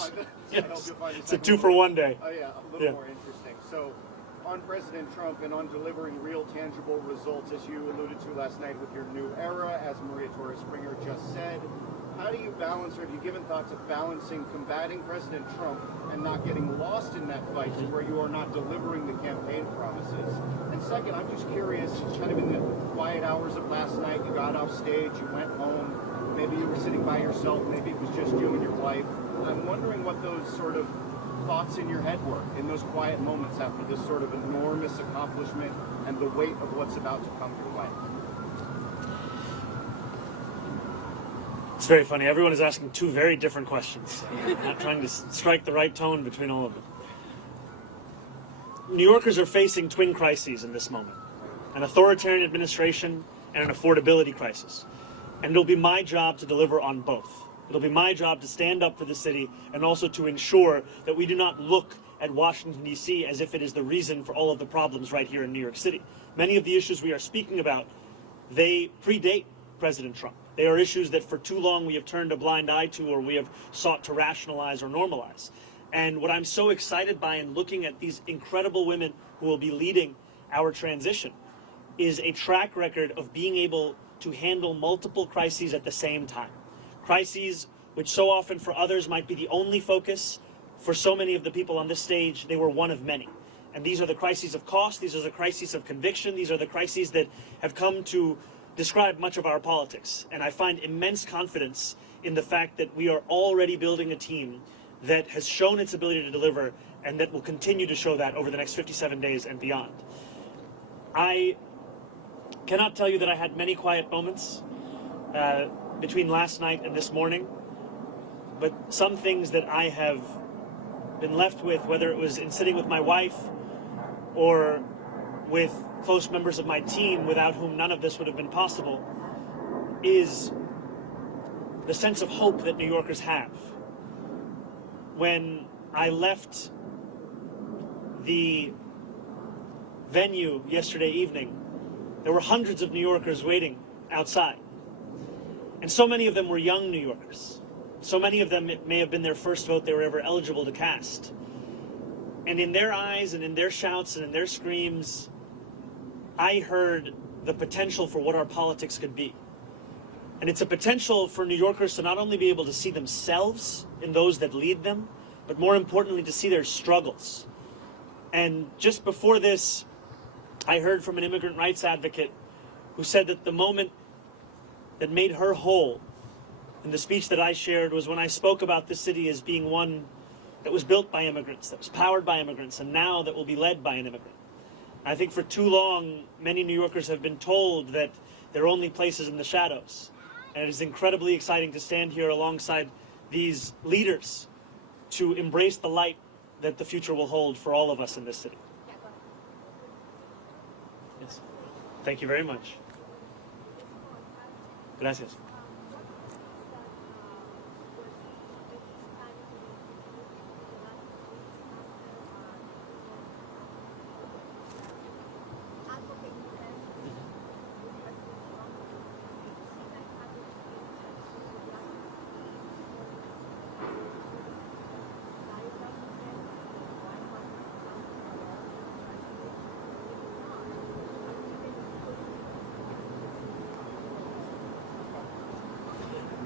Yes. Yes. It's a 2-for-1 day. Oh yeah, a little more interesting. So, on President Trump and on delivering real tangible results, as you alluded to last night with your new era, as Maria Torres Springer just said, how do you balance, or have you given thought to balancing combating President Trump and not getting lost in that fight to where you are not delivering the campaign promises? And second, I'm just curious, kind of in the quiet hours of last night, you got off stage, you went home, maybe you were sitting by yourself, maybe it was just you and your wife. I'm wondering what those sort of thoughts in your head were in those quiet moments after this sort of enormous accomplishment and the weight of what's about to come your way. It's very funny. Everyone is asking two very different questions. I'm not trying to strike the right tone between all of them. New Yorkers are facing twin crises in this moment: an authoritarian administration and an affordability crisis. And it'll be my job to deliver on both. It'll be my job to stand up for the city and also to ensure that we do not look at Washington, D.C. as if it is the reason for all of the problems right here in New York City. Many of the issues we are speaking about, they predate President Trump. They are issues that for too long we have turned a blind eye to, or we have sought to rationalize or normalize. And what I'm so excited by in looking at these incredible women who will be leading our transition is a track record of being able to handle multiple crises at the same time. Crises which so often for others might be the only focus. For so many of the people on this stage, they were one of many. And these are the crises of cost, these are the crises of conviction, these are the crises that have come to describe much of our politics. And I find immense confidence in the fact that we are already building a team that has shown its ability to deliver and that will continue to show that over the next 57 days and beyond. I cannot tell you that I had many quiet moments between last night and this morning, but some things that I have been left with, whether it was in sitting with my wife or with close members of my team without whom none of this would have been possible, is the sense of hope that New Yorkers have. When I left the venue yesterday evening, there were hundreds of New Yorkers waiting outside. And so many of them were young New Yorkers. So many of them, it may have been their first vote they were ever eligible to cast. And in their eyes and in their shouts and in their screams, I heard the potential for what our politics could be. And it's a potential for New Yorkers to not only be able to see themselves in those that lead them, but more importantly, to see their struggles. And just before this, I heard from an immigrant rights advocate who said that the moment that made her whole in the speech that I shared was when I spoke about this city as being one that was built by immigrants, that was powered by immigrants, and now that will be led by an immigrant. I think for too long, many New Yorkers have been told that there are only places in the shadows. And it is incredibly exciting to stand here alongside these leaders to embrace the light that the future will hold for all of us in this city. Yes. Thank you very much. Gracias.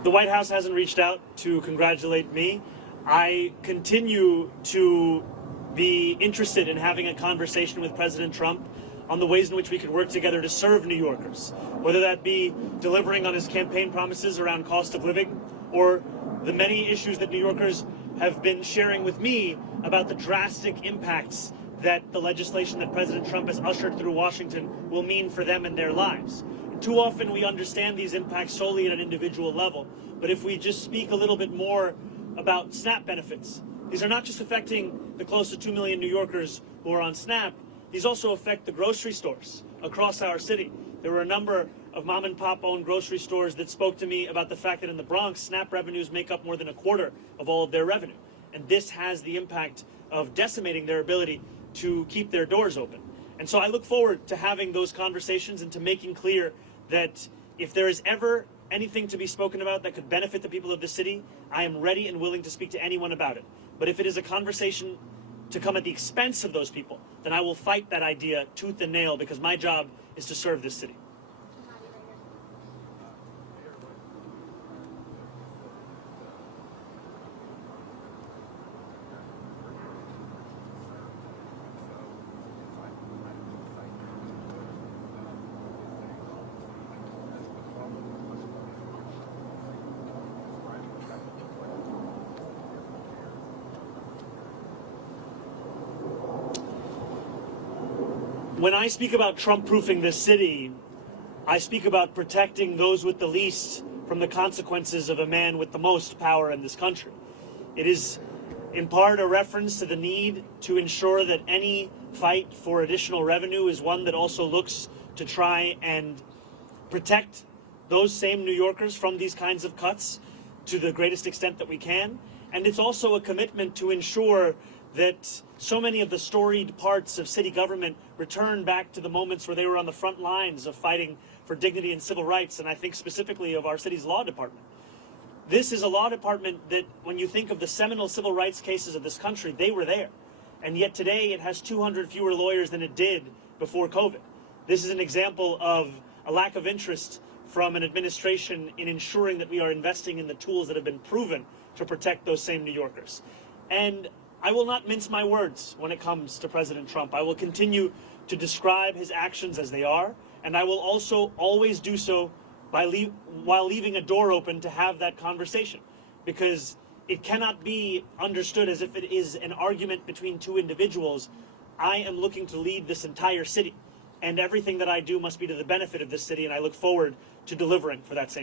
The White House hasn't reached out to congratulate me. I continue to be interested in having a conversation with President Trump on the ways in which we could work together to serve New Yorkers, whether that be delivering on his campaign promises around cost of living, or the many issues that New Yorkers have been sharing with me about the drastic impacts that the legislation that President Trump has ushered through Washington will mean for them and their lives. Too often we understand these impacts solely at an individual level, but if we just speak a little bit more about SNAP benefits, these are not just affecting the close to 2 million New Yorkers who are on SNAP, these also affect the grocery stores across our city. There were a number of mom and pop owned grocery stores that spoke to me about the fact that in the Bronx, SNAP revenues make up more than a quarter of all of their revenue. And this has the impact of decimating their ability to keep their doors open. And so I look forward to having those conversations and to making clear that if there is ever anything to be spoken about that could benefit the people of the city, I am ready and willing to speak to anyone about it. But if it is a conversation to come at the expense of those people, then I will fight that idea tooth and nail, because my job is to serve this city. When I speak about Trump-proofing this city, I speak about protecting those with the least from the consequences of a man with the most power in this country. It is in part a reference to the need to ensure that any fight for additional revenue is one that also looks to try and protect those same New Yorkers from these kinds of cuts to the greatest extent that we can. And it's also a commitment to ensure that so many of the storied parts of city government return back to the moments where they were on the front lines of fighting for dignity and civil rights, and I think specifically of our city's law department. This is a law department that, when you think of the seminal civil rights cases of this country, they were there. And yet today it has 200 fewer lawyers than it did before COVID. This is an example of a lack of interest from an administration in ensuring that we are investing in the tools that have been proven to protect those same New Yorkers. And I will not mince my words when it comes to President Trump. I will continue to describe his actions as they are, and I will also always do so while leaving a door open to have that conversation, because it cannot be understood as if it is an argument between two individuals. I am looking to lead this entire city, and everything that I do must be to the benefit of this city, and I look forward to delivering for that same